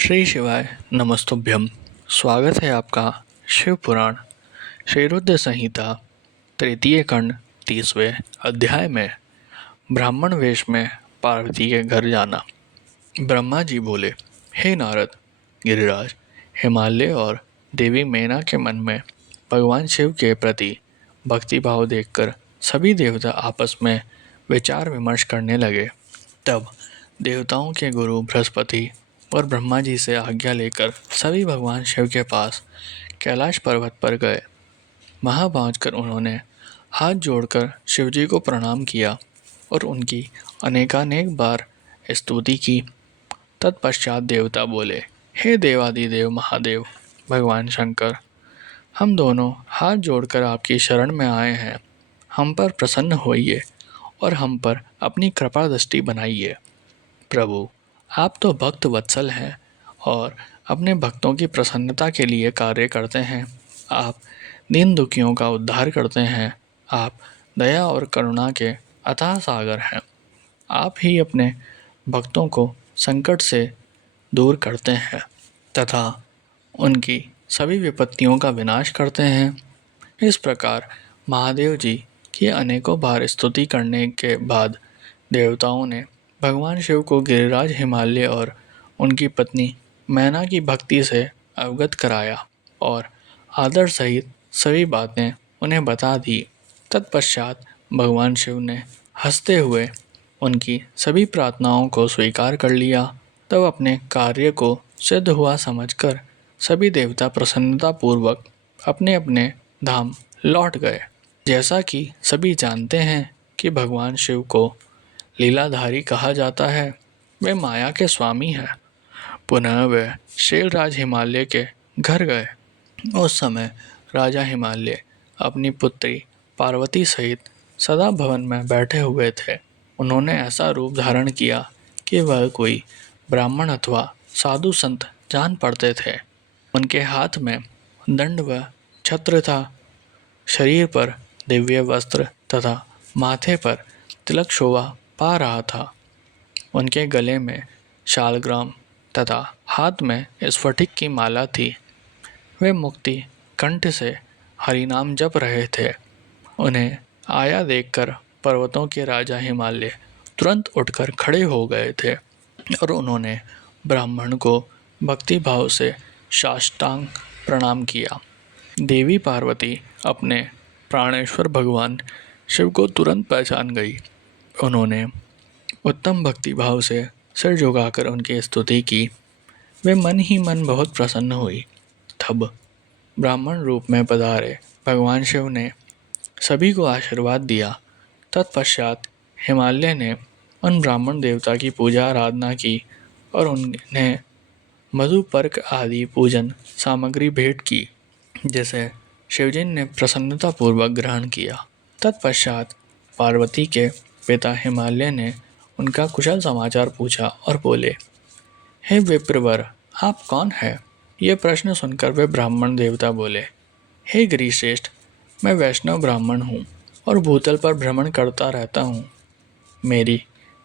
श्री शिवाय नमस्तुभ्यम। स्वागत है आपका शिव पुराण श्री रुद्र संहिता तृतीय खंड 30वें अध्याय में ब्राह्मण वेश में पार्वती के घर जाना। ब्रह्मा जी बोले, हे नारद, गिरिराज, हिमालय और देवी मैना के मन में भगवान शिव के प्रति भक्ति भाव देखकर सभी देवता आपस में विचार विमर्श करने लगे। तब देवताओं के गुरु बृहस्पति और ब्रह्मा जी से आज्ञा लेकर सभी भगवान शिव के पास कैलाश पर्वत पर गए। वहां पहुंचकर उन्होंने हाथ जोड़कर शिव जी को प्रणाम किया और उनकी अनेकानेक बार स्तुति की। तत्पश्चात देवता बोले, हे देवादिदेव महादेव भगवान शंकर, हम दोनों हाथ जोड़कर आपकी शरण में आए हैं। हम पर प्रसन्न होइए और हम पर अपनी कृपा दृष्टि बनाइए। प्रभु, आप तो भक्त वत्सल हैं और अपने भक्तों की प्रसन्नता के लिए कार्य करते हैं। आप दीन दुखियों का उद्धार करते हैं। आप दया और करुणा के अथाह सागर हैं। आप ही अपने भक्तों को संकट से दूर करते हैं तथा उनकी सभी विपत्तियों का विनाश करते हैं। इस प्रकार महादेव जी की अनेकों बार स्तुति करने के बाद देवताओं ने भगवान शिव को गिरिराज, हिमालय और उनकी पत्नी मैना की भक्ति से अवगत कराया और आदर सहित सभी बातें उन्हें बता दी। तत्पश्चात भगवान शिव ने हंसते हुए उनकी सभी प्रार्थनाओं को स्वीकार कर लिया। तब अपने कार्य को सिद्ध हुआ समझकर सभी देवता प्रसन्नतापूर्वक अपने अपने धाम लौट गए। जैसा कि सभी जानते हैं कि भगवान शिव को लीलाधारी कहा जाता है। वे माया के स्वामी हैं। पुनः वे शैलराज हिमालय के घर गए। उस समय राजा हिमालय अपनी पुत्री पार्वती सहित सदा भवन में बैठे हुए थे। उन्होंने ऐसा रूप धारण किया कि वह कोई ब्राह्मण अथवा साधु संत जान पड़ते थे। उनके हाथ में दंड व छत्र था। शरीर पर दिव्य वस्त्र तथा माथे पर तिलक शोभा पा रहा था। उनके गले में शालग्राम तथा हाथ में स्फटिक की माला थी। वे मुक्ति कंठ से हरिनाम जप रहे थे। उन्हें आया देखकर पर्वतों के राजा हिमालय तुरंत उठकर खड़े हो गए थे और उन्होंने ब्राह्मण को भक्ति भाव से साष्टांग प्रणाम किया। देवी पार्वती अपने प्राणेश्वर भगवान शिव को तुरंत पहचान गई। उन्होंने उत्तम भक्ति भाव से सिर झुकाकर उनकी स्तुति की। वे मन ही मन बहुत प्रसन्न हुई। तब ब्राह्मण रूप में पधारे भगवान शिव ने सभी को आशीर्वाद दिया। तत्पश्चात हिमालय ने उन ब्राह्मण देवता की पूजा आराधना की और उन्हें मधुपर्क आदि पूजन सामग्री भेंट की, जिसे शिवजी ने प्रसन्नतापूर्वक ग्रहण किया। तत्पश्चात पार्वती के पिता हिमालय ने उनका कुशल समाचार पूछा और बोले, हे विप्रवर, आप कौन हैं? यह प्रश्न सुनकर वे ब्राह्मण देवता बोले, हे गिरिश्रेष्ठ, मैं वैष्णव ब्राह्मण हूँ और भूतल पर भ्रमण करता रहता हूँ। मेरी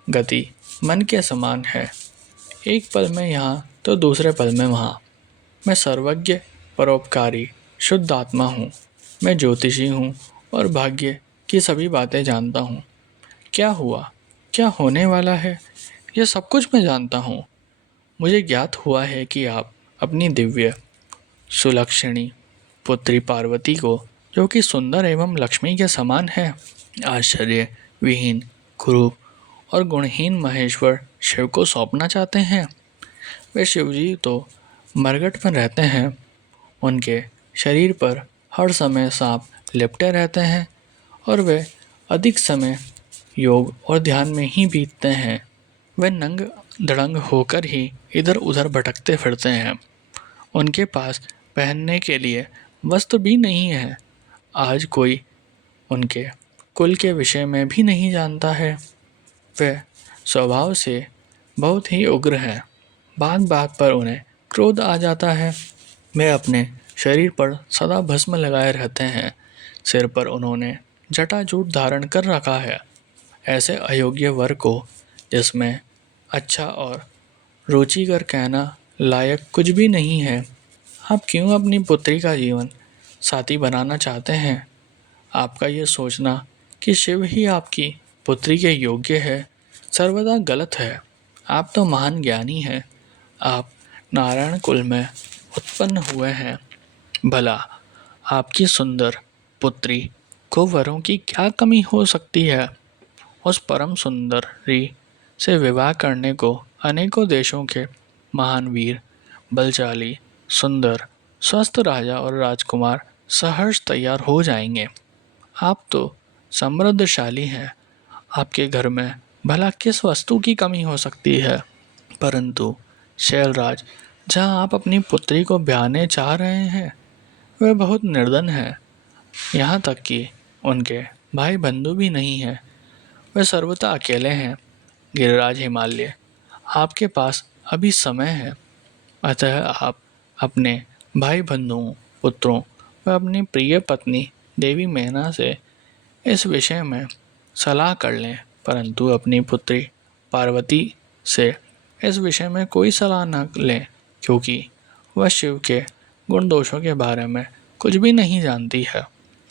गति मन के समान है। एक पल में यहाँ तो दूसरे पल में वहाँ। मैं सर्वज्ञ, परोपकारी, शुद्ध आत्मा हूँ। मैं ज्योतिषी हूँ और भाग्य की सभी बातें जानता हूँ। क्या हुआ, क्या होने वाला है, यह सब कुछ मैं जानता हूँ। मुझे ज्ञात हुआ है कि आप अपनी दिव्य सुलक्षणी पुत्री पार्वती को, जो कि सुंदर एवं लक्ष्मी के समान है, आश्चर्य विहीन, कुरूप और गुणहीन महेश्वर शिव को सौंपना चाहते हैं। वे शिवजी तो मरघट में रहते हैं। उनके शरीर पर हर समय सांप लिपटे रहते हैं और वे अधिक समय योग और ध्यान में ही बीतते हैं। वे नंग धड़ंग होकर ही इधर उधर भटकते फिरते हैं। उनके पास पहनने के लिए वस्त्र भी नहीं है। आज कोई उनके कुल के विषय में भी नहीं जानता है। वे स्वभाव से बहुत ही उग्र हैं। बात बात पर उन्हें क्रोध आ जाता है। वे अपने शरीर पर सदा भस्म लगाए रहते हैं। सिर पर उन्होंने जटाजूट धारण कर रखा है। ऐसे अयोग्य वर को, जिसमें अच्छा और रुचिकर कहना लायक कुछ भी नहीं है। आप क्यों अपनी पुत्री का जीवन साथी बनाना चाहते हैं? आपका ये सोचना कि शिव ही आपकी पुत्री के योग्य है सर्वदा गलत है। आप तो महान ज्ञानी हैं। आप नारायण कुल में उत्पन्न हुए हैं। भला आपकी सुंदर पुत्री को वरों की क्या कमी हो सकती है? उस परम सुंदरी से विवाह करने को अनेकों देशों के महान वीर, बलशाली, सुंदर, स्वस्थ राजा और राजकुमार सहर्ष तैयार हो जाएंगे। आप तो समृद्धशाली हैं। आपके घर में भला किस वस्तु की कमी हो सकती है? परंतु शैलराज, जहाँ आप अपनी पुत्री को ब्याहने चाह रहे हैं वह बहुत निर्धन है। यहाँ तक कि उनके भाई बंधु भी नहीं हैं। वे सर्वथा अकेले हैं। गिरिराज हिमालय, आपके पास अभी समय है। अतः आप अपने भाई बंधुओं, पुत्रों व अपनी प्रिय पत्नी देवी मैना से इस विषय में सलाह कर लें, परंतु अपनी पुत्री पार्वती से इस विषय में कोई सलाह न लें, क्योंकि वह शिव के गुण दोषों के बारे में कुछ भी नहीं जानती है।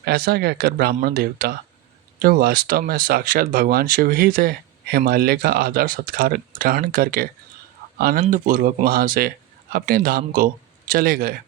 ऐसा कहकर ब्राह्मण देवता, जो वास्तव में साक्षात भगवान शिव ही थे, हिमालय का आदर सत्कार ग्रहण करके आनंदपूर्वक वहाँ से अपने धाम को चले गए।